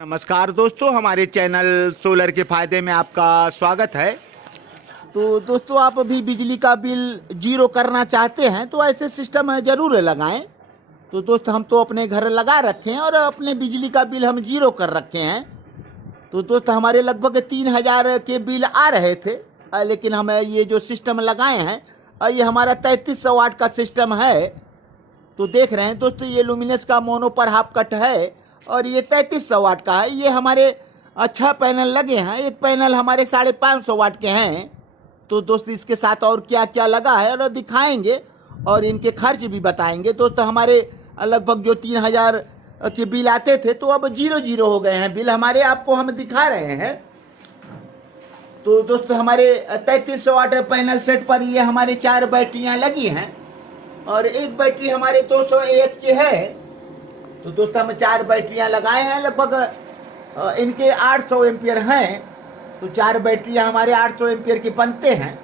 नमस्कार दोस्तों, हमारे चैनल सोलर के फ़ायदे में आपका स्वागत है। तो दोस्तों, आप भी बिजली का बिल जीरो करना चाहते हैं तो ऐसे सिस्टम ज़रूर लगाएं। तो दोस्त, हम तो अपने घर लगा रखे हैं और अपने बिजली का बिल हम जीरो कर रखे हैं। तो दोस्त, हमारे लगभग 3,000 के बिल आ रहे थे, लेकिन हम ये जो सिस्टम लगाए हैं ये हमारा 3300 वाट का सिस्टम है। तो देख रहे हैं दोस्तों, ये लुमिनस का मोनोपर हाफ कट है और ये 3300 वाट का है। ये हमारे 6 पैनल लगे हैं, एक पैनल हमारे 550 वाट के हैं। तो दोस्त, इसके साथ और क्या क्या लगा है और दिखाएंगे और इनके खर्च भी बताएंगे। दोस्त, हमारे लगभग जो 3,000 के बिल आते थे तो अब 0 हो गए हैं बिल हमारे, आपको हम दिखा रहे हैं। तो दोस्तों, हमारे 3300 वाट पैनल सेट पर ये हमारे 4 बैटरियां लगी हैं और एक बैटरी हमारे 200 AH की है। तो दोस्तों, हम 4 बैटरियां लगाए हैं, लगभग इनके 800 एम्पियर हैं। तो 4 बैटरियां हमारे 800 एम्पियर के बनते हैं।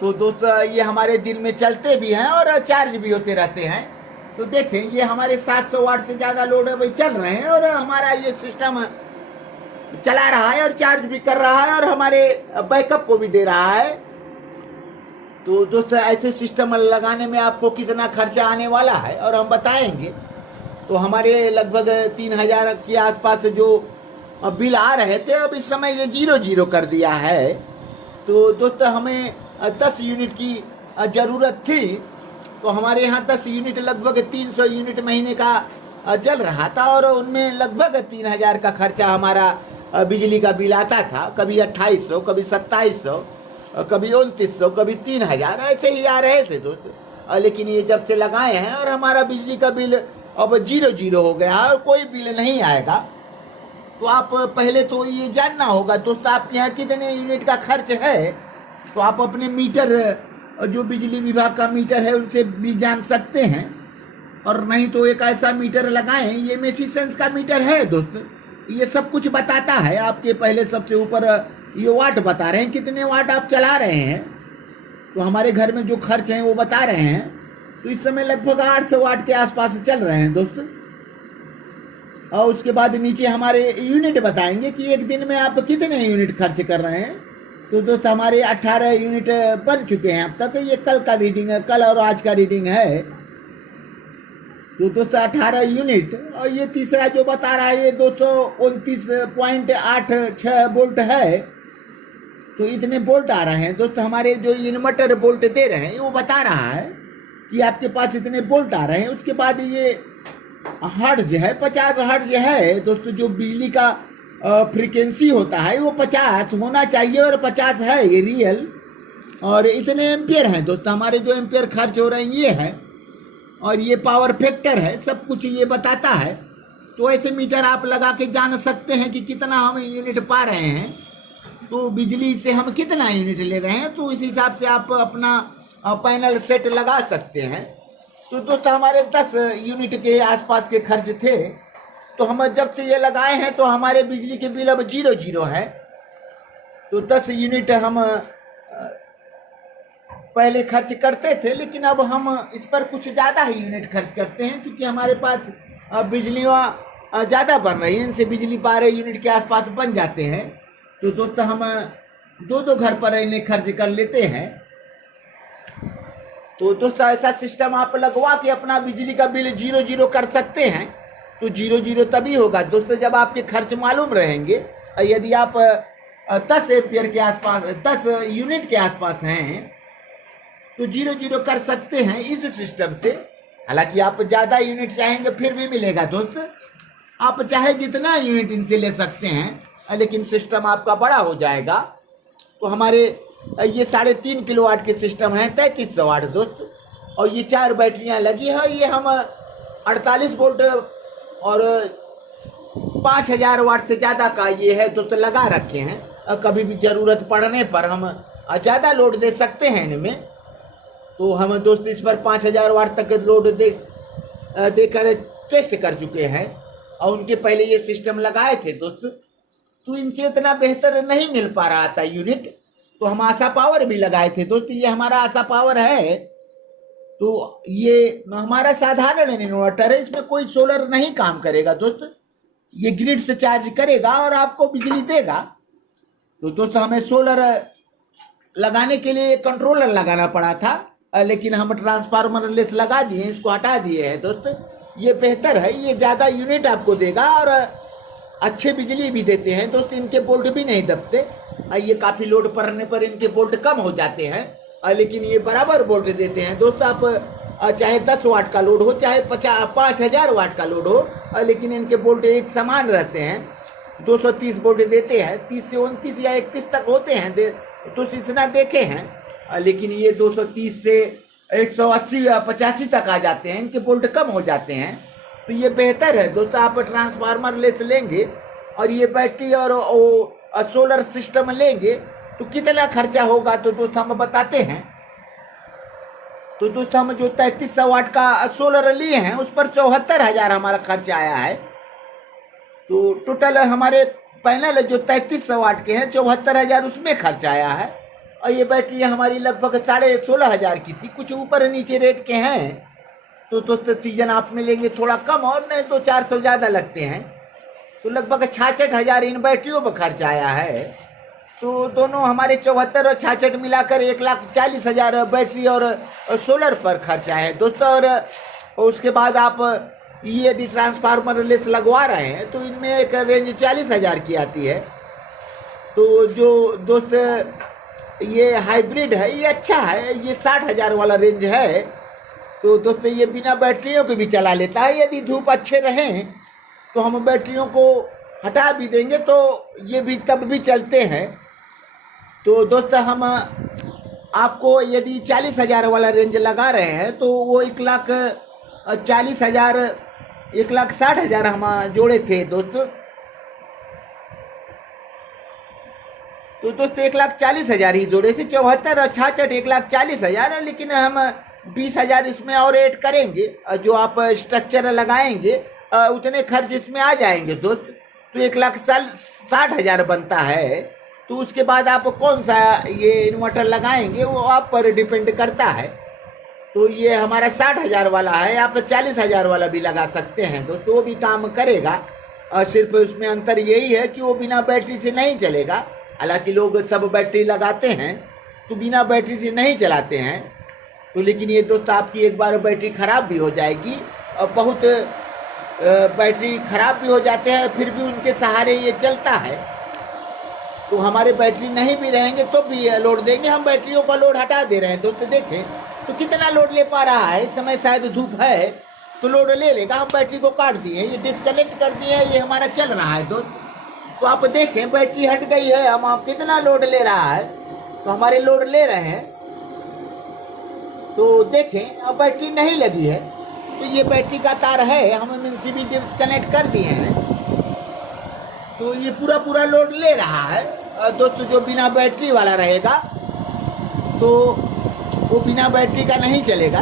तो दोस्तों, ये हमारे दिन में चलते भी हैं और चार्ज भी होते रहते हैं। तो देखें, ये हमारे 700 वाट से ज़्यादा लोड अभी चल रहे हैं और हमारा ये सिस्टम चला रहा है और चार्ज भी कर रहा है और हमारे बैकअप को भी दे रहा है। तो दोस्तों, ऐसे सिस्टम लगाने में आपको कितना खर्चा आने वाला है और हम बताएंगे। तो हमारे लगभग 3,000 के आसपास जो बिल आ रहे थे, अब इस समय ये 0 कर दिया है। तो दोस्तों, हमें 10 यूनिट की ज़रूरत थी। तो हमारे यहाँ 10 यूनिट लगभग 300 यूनिट महीने का चल रहा था और उनमें लगभग 3,000 का खर्चा हमारा बिजली का बिल आता था। कभी 2,800, कभी 2,700, कभी 2,900, कभी 3,000, ऐसे ही आ रहे थे दोस्तों। लेकिन ये जब से लगाए हैं और हमारा बिजली का बिल अब 0 हो गया और कोई बिल नहीं आएगा। तो आप पहले तो ये जानना होगा दोस्तों, आपके यहाँ कितने यूनिट का खर्च है। तो आप अपने मीटर, जो बिजली विभाग का मीटर है, उनसे भी जान सकते हैं। और नहीं तो एक ऐसा मीटर लगाएं, ये मेसिसेंस का मीटर है दोस्तों, ये सब कुछ बताता है आपके। पहले सबसे ऊपर ये वाट बता रहे हैं, कितने वाट आप चला रहे हैं। तो हमारे घर में जो खर्च हैं वो बता रहे हैं। तो इस समय लगभग 800 वाट के आसपास चल रहे हैं दोस्तों। और उसके बाद नीचे हमारे यूनिट बताएंगे कि एक दिन में आप कितने यूनिट खर्च कर रहे हैं। तो दोस्त, हमारे 18 यूनिट बन चुके हैं अब तक। ये कल का रीडिंग है, कल और आज का रीडिंग है। तो दोस्तों, 18 यूनिट और ये तीसरा जो बता रहा है ये 229.86 वोल्ट है। तो इतने वोल्ट आ रहे हैं दोस्त। हमारे जो इन्वर्टर वोल्ट दे रहे हैं वो बता रहा है कि आपके पास इतने वोल्ट आ रहे हैं। उसके बाद ये हर्ट्ज है, 50 हर्ट्ज है दोस्तों। जो बिजली का फ्रीक्वेंसी होता है वो 50 होना चाहिए और 50 है ये रियल। और इतने एम्पियर हैं दोस्तों, हमारे जो एम्पियर खर्च हो रहे हैं ये है। और ये पावर फैक्टर है, सब कुछ ये बताता है। तो ऐसे मीटर आप लगा के जान सकते हैं कि कितना हम यूनिट पा रहे हैं, तो बिजली से हम कितना यूनिट ले रहे हैं। तो इस हिसाब से आप अपना पैनल सेट लगा सकते हैं। तो दोस्तों, हमारे 10 यूनिट के आसपास के खर्च थे। तो हम जब से ये लगाए हैं तो हमारे बिजली के बिल अब 0 है। तो 10 यूनिट हम पहले खर्च करते थे, लेकिन अब हम इस पर कुछ ज़्यादा ही यूनिट खर्च करते हैं, क्योंकि हमारे पास बिजलियाँ ज़्यादा बन रही हैं। इनसे बिजली 12 यूनिट के आसपास बन जाते हैं। तो दोस्तों, हम 2 घर पर इन्हें खर्च कर लेते हैं। तो दोस्तों, ऐसा सिस्टम आप लगवा के अपना बिजली का बिल 0 कर सकते हैं। तो 0 तभी होगा दोस्तों जब आपके खर्च मालूम रहेंगे। यदि आप 10 एम्पियर के आसपास, 10 यूनिट के आसपास हैं तो 0 कर सकते हैं इस सिस्टम से। हालांकि आप ज़्यादा यूनिट चाहेंगे फिर भी मिलेगा दोस्त, आप चाहे जितना यूनिट इनसे ले सकते हैं, लेकिन सिस्टम आपका बड़ा हो जाएगा। तो हमारे ये 3.5 किलोवाट के सिस्टम है, 3300 वाट दोस्त। और ये 4 बैटरियां लगी है। ये हम 48 वोल्ट और 5,000 वाट से ज़्यादा का ये है दोस्त लगा रखे हैं। कभी भी ज़रूरत पड़ने पर हम ज़्यादा लोड दे सकते हैं इनमें। तो हम दोस्त इस पर 5,000 वाट तक लोड देकर टेस्ट कर चुके हैं और उनके पहले ये सिस्टम लगाए थे दोस्त। तो इनसे इतना बेहतर नहीं मिल पा रहा था यूनिट। तो हम आशा पावर भी लगाए थे दोस्त। ये हमारा आशा पावर है। तो ये हमारा साधारण इन्वर्टर है, इसमें कोई सोलर नहीं काम करेगा दोस्त। ये ग्रिड से चार्ज करेगा और आपको बिजली देगा। तो दोस्तों हमें सोलर लगाने के लिए कंट्रोलर लगाना पड़ा था, लेकिन हम ट्रांसफार्मर लेस लगा दिए, इसको हटा दिए हैं दोस्तों। ये बेहतर है, ये ज़्यादा यूनिट आपको देगा और अच्छे बिजली भी देते हैं दोस्तों। इनके बोल्ट भी नहीं दबते, ये काफ़ी लोड पड़ने पर इनके बोल्ट कम हो जाते हैं, लेकिन ये बराबर बोल्ट देते हैं दोस्तों। आप चाहे 10 वाट का लोड हो, चाहे 5000 वाट का लोड हो, लेकिन इनके बोल्ट एक समान रहते हैं। 230 बोल्ट देते हैं, 30 से 29 या 31 तक होते हैं तो इतना देखे हैं, लेकिन ये 230 से 180 या 85 तक आ जाते हैं, इनके बोल्ट कम हो जाते हैं। तो ये बेहतर है दोस्तों। आप ट्रांसफार्मर लेस लेंगे और ये बैटरी और सोलर सिस्टम लेंगे तो कितना खर्चा होगा, तो दोस्तों हम बताते हैं। तो दोस्तों हम जो 3300 वाट का सोलर लिए हैं उस पर 74,000 हमारा खर्चा आया है। तो टोटल हमारे पैनल जो 3300 वाट के हैं 74,000 उसमें खर्च आया है। और ये बैटरी हमारी लगभग 16,500 की थी, कुछ ऊपर नीचे रेट के हैं। तो दोस्तों सीजन आप में लेंगे थोड़ा कम, और नहीं तो 400 ज़्यादा लगते हैं। तो लगभग 66,000 इन बैटरियों पर खर्च आया है। तो दोनों हमारे 74 और 66 मिलाकर 1,40,000 बैटरी और सोलर पर खर्च आया है दोस्तों। और उसके बाद आप ये यदि ट्रांसफार्मर लेस लगवा रहे हैं तो इनमें एक रेंज 40,000 की आती है। तो जो दोस्त ये हाइब्रिड है ये अच्छा है, ये 60,000 वाला रेंज है। तो दोस्तों ये बिना बैटरियों के भी चला लेता है। यदि धूप अच्छे रहें तो हम बैटरियों को हटा भी देंगे तो ये भी तब भी चलते हैं। तो दोस्तों हम आपको यदि 40,000 वाला रेंज लगा रहे हैं तो वो 1,40,000 1,60,000 हम जोड़े थे दोस्तों। तो दोस्तों 1,40,000 ही जोड़े थे, 74 और 66 1,40,000। लेकिन हम 20,000 इसमें और ऐड करेंगे, जो आप स्ट्रक्चर लगाएंगे उतने खर्च इसमें आ जाएंगे दोस्त। तो 1,60,000 बनता है। तो उसके बाद आप कौन सा ये इन्वर्टर लगाएंगे वो आप पर डिपेंड करता है। तो ये हमारा 60,000 वाला है, आप 40,000 वाला भी लगा सकते हैं दोस्तों, वो भी काम करेगा। और सिर्फ उसमें अंतर यही है कि वो बिना बैटरी से नहीं चलेगा। हालांकि लोग सब बैटरी लगाते हैं तो बिना बैटरी से नहीं चलाते हैं। तो लेकिन ये दोस्त आपकी एक बार बैटरी ख़राब भी हो जाएगी, और बहुत बैटरी ख़राब भी हो जाते हैं फिर भी उनके सहारे ये चलता है। तो हमारे बैटरी नहीं भी रहेंगे तो भी लोड देंगे। हम बैटरियों का लोड हटा दे रहे हैं दोस्त, देखें तो कितना लोड ले पा रहा है। इस समय शायद धूप है तो लोड ले लेगा। हम बैटरी को काट दिए, ये डिस्कनेक्ट कर दिए, ये हमारा चल रहा है दोस्त। तो आप देखें बैटरी हट गई है, हम आप कितना लोड ले रहा है। तो हमारे लोड ले रहे हैं तो देखें अब बैटरी नहीं लगी है। तो ये बैटरी का तार है, हम MNCB डिस्कनेक्ट कर दिए हैं। तो ये पूरा लोड ले रहा है दोस्तों। जो बिना बैटरी वाला रहेगा तो वो बिना बैटरी का नहीं चलेगा।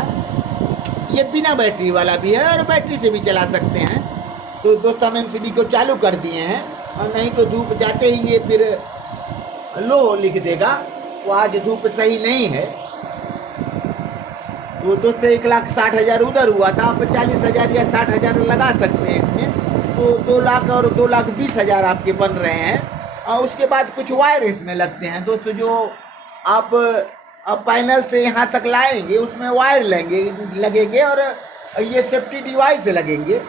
ये बिना बैटरी वाला भी है और बैटरी से भी चला सकते हैं। तो दोस्तों हम MCB को चालू कर दिए हैं, और नहीं तो धूप जाते ही ये फिर लो लिख देगा। वो आज धूप सही नहीं है। तो दोस्तों 1,60,000 उधर हुआ था, आप 40,000 या 60,000 लगा सकते हैं इसमें। तो 2 लाख और 2,20,000 आपके बन रहे हैं। और उसके बाद कुछ वायर इसमें लगते हैं दोस्तों, जो आप पैनल से यहाँ तक लाएंगे उसमें वायर लगेंगे और ये सेफ्टी डिवाइस लगेंगे।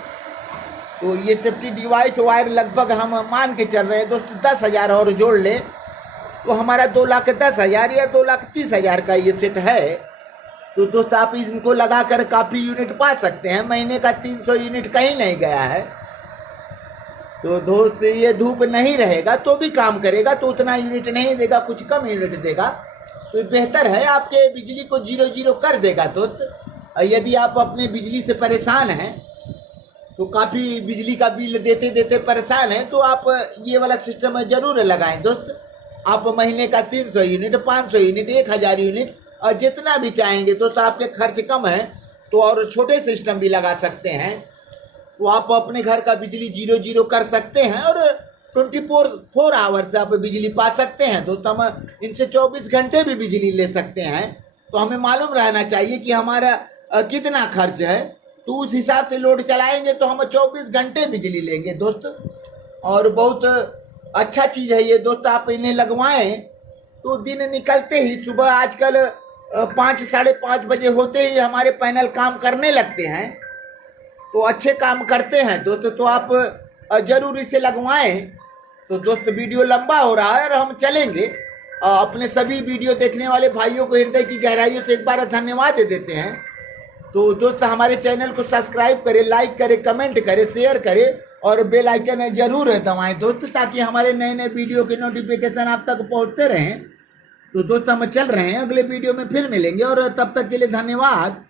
तो ये सेफ्टी डिवाइस वायर लगभग हम मान के चल रहे हैं दोस्तों 10,000 और जोड़ लें तो हमारा 2,10,000 या 2,30,000 का ये सेट है। तो दोस्तों आप इनको लगाकर काफ़ी यूनिट पा सकते हैं। महीने का 300 यूनिट कहीं नहीं गया है। तो दोस्त ये धूप नहीं रहेगा तो भी काम करेगा, तो उतना यूनिट नहीं देगा, कुछ कम यूनिट देगा। तो बेहतर है, आपके बिजली को 0 कर देगा दोस्त। यदि आप अपने बिजली से परेशान हैं तो काफ़ी बिजली का बिल देते देते परेशान हैं तो आप ये वाला सिस्टम ज़रूर लगाएं दोस्त। आप महीने का 300 यूनिट, 500 यूनिट, 1,000 यूनिट और जितना भी चाहेंगे दोस्त, आपके खर्च कम है तो और छोटे सिस्टम भी लगा सकते हैं। तो आप अपने घर का बिजली 0 कर सकते हैं और 24 आवर्स आप बिजली पा सकते हैं दोस्त। हम इनसे 24 घंटे भी बिजली ले सकते हैं। तो हमें मालूम रहना चाहिए कि हमारा कितना खर्च है। तो उस हिसाब से लोड चलाएंगे तो हम 24 घंटे बिजली लेंगे दोस्त। और बहुत अच्छा चीज़ है ये दोस्त, आप इन्हें लगवाएं तो दिन निकलते ही सुबह आजकल 5 साढ़े 5 बजे होते ही हमारे पैनल काम करने लगते हैं, तो अच्छे काम करते हैं दोस्त। तो आप ज़रूर इसे लगवाएं। तो दोस्त वीडियो लंबा हो रहा है और हम चलेंगे। अपने सभी वीडियो देखने वाले भाइयों को हृदय की गहराइयों से एक बार धन्यवाद दे देते हैं। तो दोस्त हमारे चैनल को सब्सक्राइब करें, लाइक करें, कमेंट करें, शेयर करें और बेल आइकन जरूर दबाएं दोस्त, ताकि हमारे नए नए वीडियो के नोटिफिकेशन आप तक पहुंचते रहें। तो दोस्त हम चल रहे हैं, अगले वीडियो में फिर मिलेंगे और तब तक के लिए धन्यवाद।